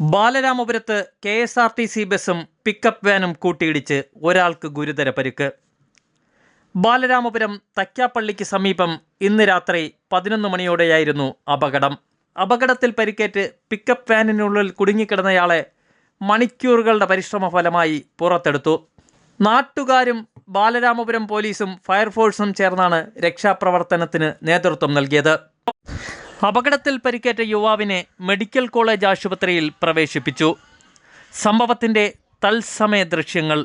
ബാലരാമപുരത്ത് KSRTC ബസും pickup വാനും കൂട്ടിയിടിച്ച് ഒരാൾക്ക് ഗുരുതര പരിക്ക്. ബാലരാമപുരം തയ്ക്കാപ്പള്ളിക്ക് സമീപം ഇന്ന് രാത്രി 11 മണിയോടെയായിരുന്നു അപകടം. അപകടത്തിൽ പരിക്കേറ്റ് പിക്കപ്പ് വാനിനുള്ളിൽ കുടുങ്ങിക്കിടന്നയാളെ മണിക്കൂറുകളുടെ പരിശ്രമ ഫലമായി പുറത്തെടുത്തു. നാട്ടുകാരും ബാലരാമപുരം പോലീസും ഫയർഫോഴ്സും ചേർന്നാണ് രക്ഷാപ്രവർത്തനത്തിന് നേതൃത്വം നൽകിയത്. അപകടത്തിൽ പരിക്കേറ്റ യുവാവിനെ മെഡിക്കൽ കോളേജ് ആശുപത്രിയിൽ പ്രവേശിപ്പിച്ചു. സംഭവത്തിൻ്റെ തത്സമയ ദൃശ്യങ്ങൾ.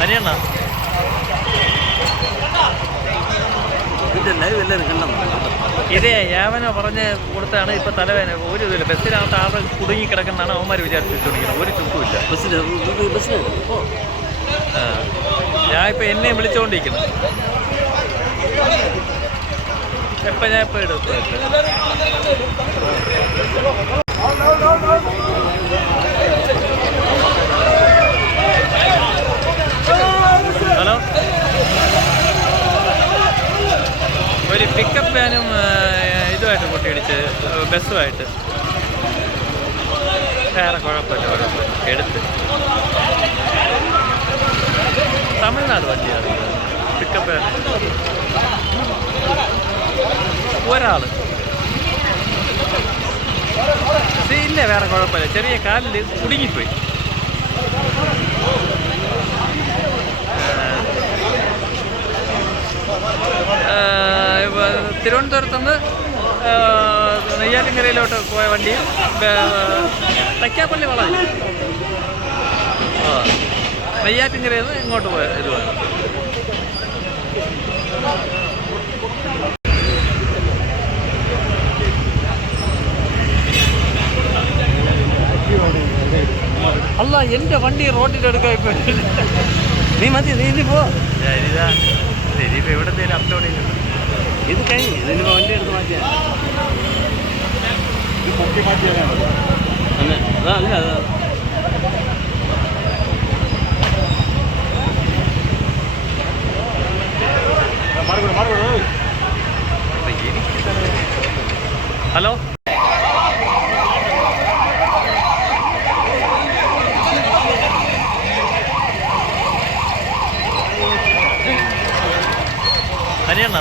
ഹരിയണ്ണ ഇതേ യാവനോ പറഞ്ഞ് കൊടുത്താണ്. ഇപ്പോൾ തലവേന ഒരു ഇതില്ല. ബസ്സിനകത്ത് ആൾ കുടുങ്ങിക്കിടക്കുന്നതാണ് അവന്മാർ വിചാരിച്ചുകൊണ്ടിരിക്കുന്നത്. ഒരു ചുക്കുമില്ല ബസ്സിന്. ഞാൻ ഇപ്പോൾ എന്നെ വിളിച്ചുകൊണ്ടിരിക്കുന്നു. ഞാൻ ഇപ്പോൾ എടുത്തു. ഹലോ, ഒരു പിക്കപ്പ് വാനും ഇതുമായിട്ട് കൂട്ടിയിടിച്ച് ബസ്സുമായിട്ട്. വേറെ കുഴപ്പമില്ല. എടുത്ത് തമിഴ്നാട് വണ്ടിയാണ് പിക്കപ്പ് വാൻ. ഒരാൾ ഇല്ല, വേറെ കുഴപ്പമില്ല. ചെറിയ കാലിൽ കുടുങ്ങിപ്പോയി. തിരുവനന്തപുരത്തുനിന്ന് നെയ്യാറ്റിൻകരയിലോട്ട് പോയ വണ്ടി തയ്ക്കാപ്പള്ളി വളവിൽ നെയ്യാറ്റിൻകരയിൽ നിന്ന് ഇങ്ങോട്ട് പോയ ഇതുമാണ്. അല്ല, എൻ്റെ വണ്ടി റോഡിൻ്റെ അടുക്കായിപ്പോയി. നീ മതി, നീ ഇനി പോ. ഇനിയിപ്പോൾ എവിടെ എന്തെങ്കിലും അപ്ലോഡ് ചെയ്യുന്നുണ്ട്. ഇത് കഴിഞ്ഞ് ഇതിനിപ്പോൾ വണ്ടി എടുത്ത് മാറ്റിയാൽ അല്ല ഹലോ, ഹരിയണ്ണ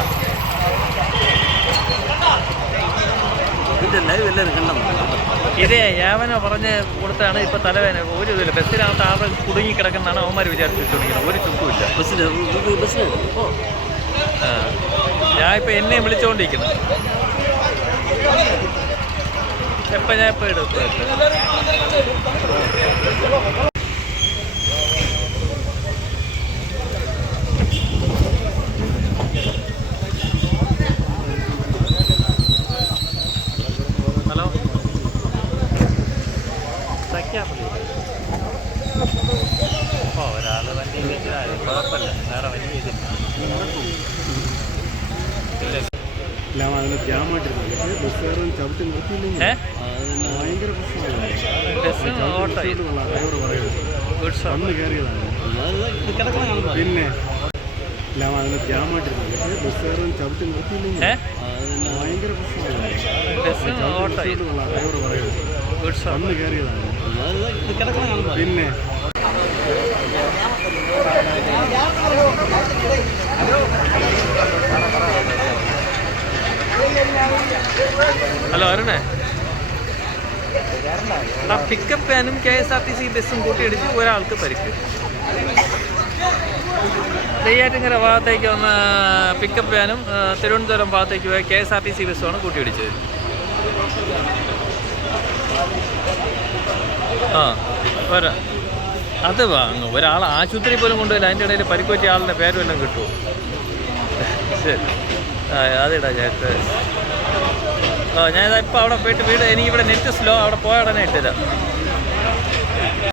ഇതേ യാവനോ പറഞ്ഞ് കൊടുത്താണ്. ഇപ്പോൾ തലവേന ഒരു ഇതില്ല. ബസ്സിനകത്ത് ആൾ കുടുങ്ങിക്കിടക്കുന്നതാണ് അവന്മാർ വിചാരിച്ചുകൊണ്ടിരിക്കുന്നത്. ഒരു ചുക്കുമില്ല ബസ്സിന്. ഞാൻ ഇപ്പോൾ എന്നെ വിളിച്ചുകൊണ്ടിരിക്കുന്നു. ഞാൻ ഇപ്പോൾ എടുത്തു. ഹലോ, തയ്ക്കാപ്പള്ളി. ഒരാൾ വണ്ടി വെച്ചാൽ കുഴപ്പമില്ല. വേറെ വലിയ ഇതില്ല. പിന്നെ അതിന് ജാമായിട്ടിരുന്നു. പക്ഷേ ബസ്സുകാരൻ ചവിട്ടി നിർത്തിയില്ലെങ്കിൽ ഭയങ്കര പ്രശ്നമാണ്. ഡ്രൈവർ പറയുന്നത് അന്ന് കയറിയതാണ്. പിന്നെ ഹലോ അരുണേ, പിക്കപ്പ് വാനും KSRTC ബസ്സും കൂട്ടിയിടിച്ച് ഒരാൾക്ക് പരിക്ക്. നെയ്യാറ്റിൻകര ഭാഗത്തേക്ക് വന്ന പിക്കപ്പ് വാനും തിരുവനന്തപുരം ഭാഗത്തേക്ക് പോയ KSRTC ബസ്സുമാണ് കൂട്ടിയിടിച്ചത്. അത് വാങ്ങും. ഒരാൾ ആശുപത്രി പോലും കൊണ്ടുപോയില്ല. അതിൻ്റെ ഇടയിൽ പരിക്ക് പറ്റിയ ആളുടെ പേരും എല്ലാം കിട്ടുമോ? ശരി, അതിടാ ചേട്ട്. ഞാനിപ്പോൾ അവിടെ പോയിട്ട് എനിക്കിവിടെ നെറ്റ് സ്ലോ, അവിടെ പോയ ഉടനെ ഇട്ടില്ല.